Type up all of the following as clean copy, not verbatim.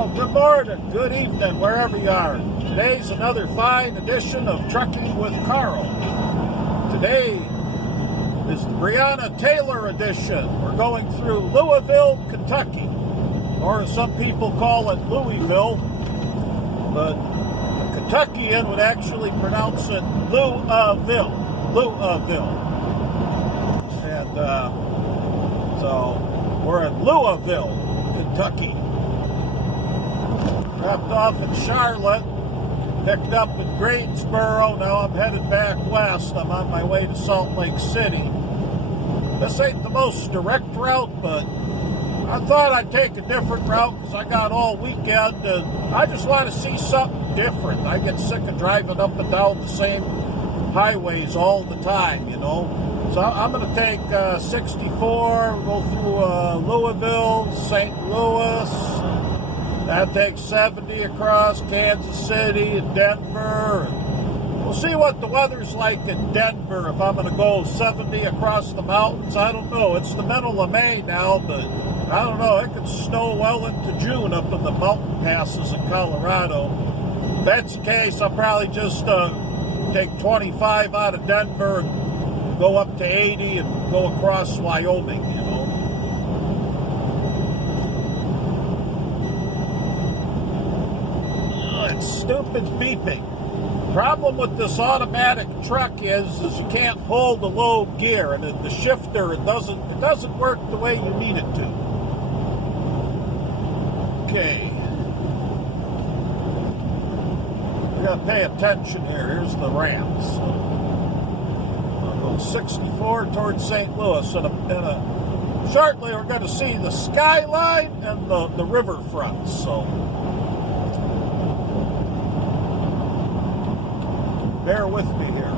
Well, good morning, good evening, wherever you are. Today's another fine edition of Trucking with Karl. Today is the Breonna Taylor edition. We're going through Louisville, Kentucky, or as some people call it, Louisville, but a Kentuckian would actually pronounce it Louisville. And so we're in Louisville, Kentucky. Dropped off in Charlotte, picked up in Greensboro. Now I'm headed back west. I'm on my way to Salt Lake City. This ain't the most direct route, but I thought I'd take a different route because I got all weekend and I just want to see something different. I get sick of driving up and down the same highways all the time, you know. So I'm going to take 64, go through Louisville, St. Louis. That takes 70 across Kansas City and Denver. We'll see what the weather's like in Denver if I'm going to go 70 across the mountains. I don't know. It's the middle of May now, but I don't know. It could snow well into June up in the mountain passes in Colorado. If that's the case, I'll probably just take 25 out of Denver and go up to 80 and go across Wyoming, you know. Stupid beeping. Problem with this automatic truck is you can't hold the low gear, and the shifter it doesn't work the way you need it to. Okay, we gotta pay attention here. Here's the ramps. I'll go 64 towards St. Louis, and shortly we're going to see the skyline and the riverfront. So. Bear with me here.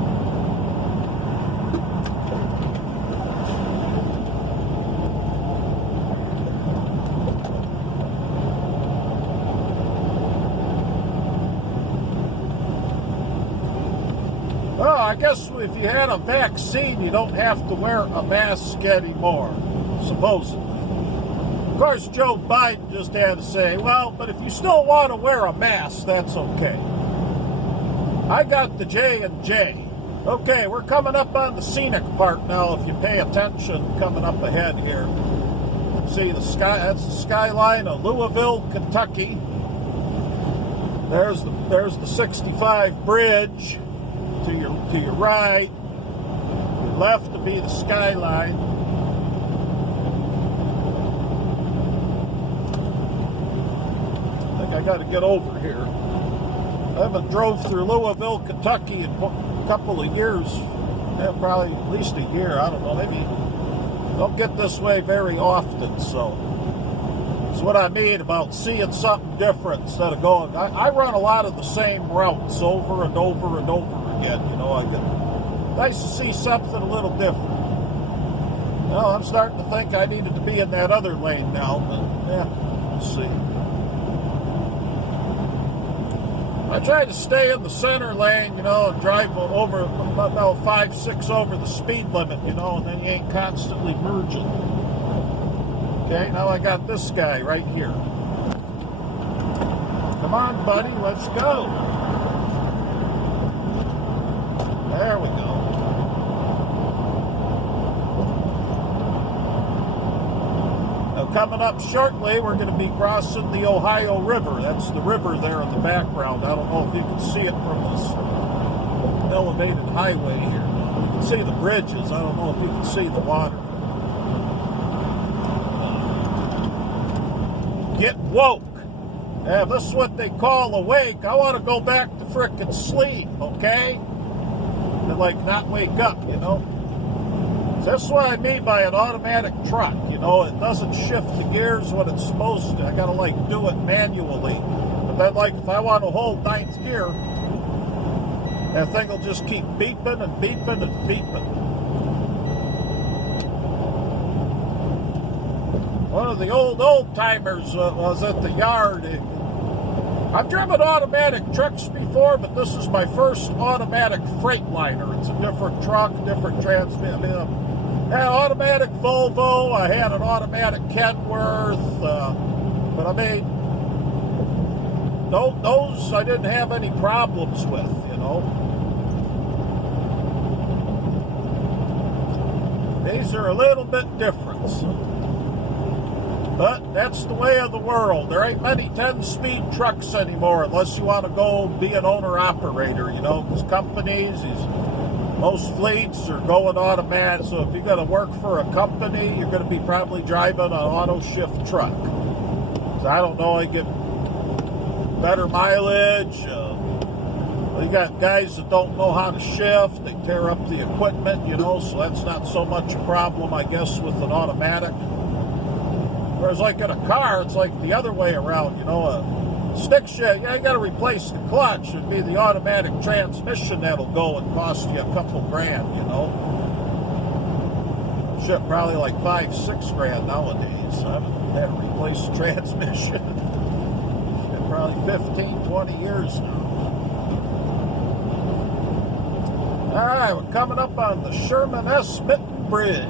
Oh, I guess if you had a vaccine, you don't have to wear a mask anymore, supposedly. Of course, Joe Biden just had to say, well, but if you still want to wear a mask, that's okay. I got the J&J. Okay, we're coming up on the scenic part now, if you pay attention, coming up ahead here. See the sky, that's the skyline of Louisville, Kentucky. There's the 65 bridge to your right. Your left to be the skyline. I think I gotta get over here. I haven't drove through Louisville, Kentucky in a couple of years. Yeah, probably at least a year. I don't know. Maybe don't get this way very often. So that's what I mean about seeing something different instead of going. I run a lot of the same routes over and over and over again. You know, I get nice to see something a little different. Well, I'm starting to think I needed to be in that other lane now, but yeah, we'll see. I try to stay in the center lane, you know, and drive over about 5-6 over the speed limit, you know, and then you ain't constantly merging. Okay, now I got this guy right here. Come on, buddy, let's go. There we go. Coming up shortly, we're going to be crossing the Ohio River. That's the river there in the background. I don't know if you can see it from this elevated highway here. You can see the bridges. I don't know if you can see the water. Get woke. Yeah, this is what they call awake. I want to go back to frickin' sleep, okay? And like not wake up, you know? That's what I mean by an automatic truck, you know, it doesn't shift the gears when it's supposed to. I gotta like do it manually. But then like if I want to hold ninth gear, that thing will just keep beeping and beeping and beeping. One of the old timers was at the yard. I've driven automatic trucks before, but this is my first automatic Freightliner. It's a different truck, different transmission. I had an automatic Volvo, I had an automatic Kenworth, but I mean, those I didn't have any problems with, you know. These are a little bit different. But that's the way of the world. There ain't many 10-speed trucks anymore unless you want to go be an owner-operator, you know, because companies, most fleets are going automatic. So if you're going to work for a company, you're going to be probably driving an auto-shift truck. So I don't know, I get better mileage. You got guys that don't know how to shift. They tear up the equipment, you know, so that's not so much a problem, I guess, with an automatic. Whereas like in a car, it's like the other way around, you know, a stick shift, yeah, you got to replace the clutch. It'd be the automatic transmission that'll go and cost you a couple grand, you know. Shit, probably like $5-6 grand nowadays. I haven't had to replace the transmission in probably 15-20 years now. All right, we're coming up on the Sherman S. Mitten Bridge.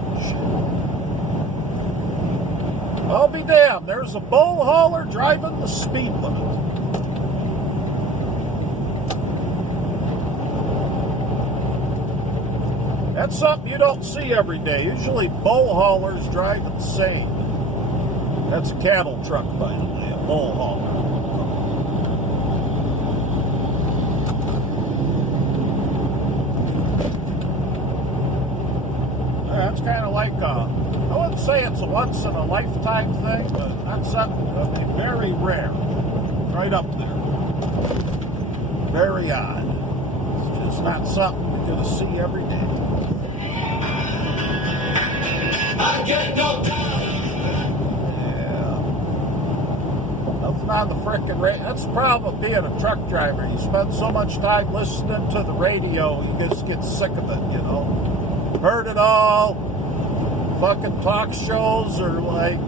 I'll be damned, there's a bull hauler driving the speed limit. That's something you don't see every day. Usually bull haulers drive insane. That's a cattle truck, by the way, a bull hauler. That's kind of like I wouldn't say it's a once-in-a-lifetime thing, but that's something, I mean, very rare. Right up there. Very odd. It's just not something you're going to see every day. I get no time. Yeah. Nothing on the frickin' radio. That's the problem with being a truck driver. You spend so much time listening to the radio, you just get sick of it, you know. Heard it all. Fucking talk shows are like,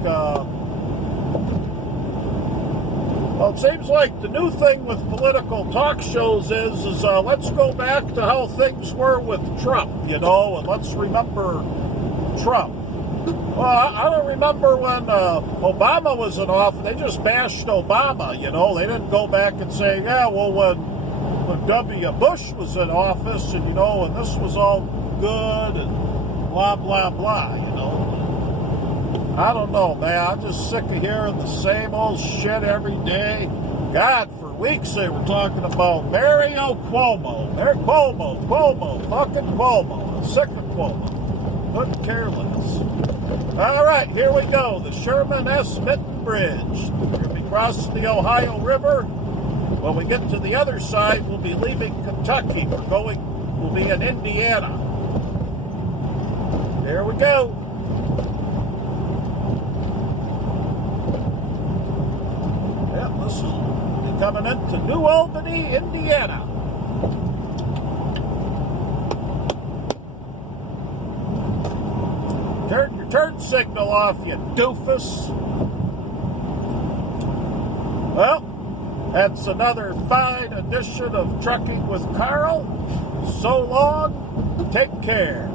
well, it seems like the new thing with political talk shows is let's go back to how things were with Trump, you know, and let's remember Trump. Well, I don't remember when Obama was in office. They just bashed Obama, you know. They didn't go back and say, yeah, well, when W. Bush was in office, and, you know, and this was all good, and blah, blah, blah, you know. I don't know, man. I'm just sick of hearing the same old shit every day. God, for weeks they were talking about Mario Cuomo. Cuomo, fucking Cuomo. I'm sick of Cuomo. Couldn't care less. All right, here we go. The Sherman S. Mitten Bridge. We're going to be crossing the Ohio River. When we get to the other side, we'll be leaving Kentucky. We'll be in Indiana. There we go. Yep, this is coming into New Albany, Indiana. Turn your turn signal off, you doofus. Well, that's another fine edition of Trucking with Karl. So long, take care.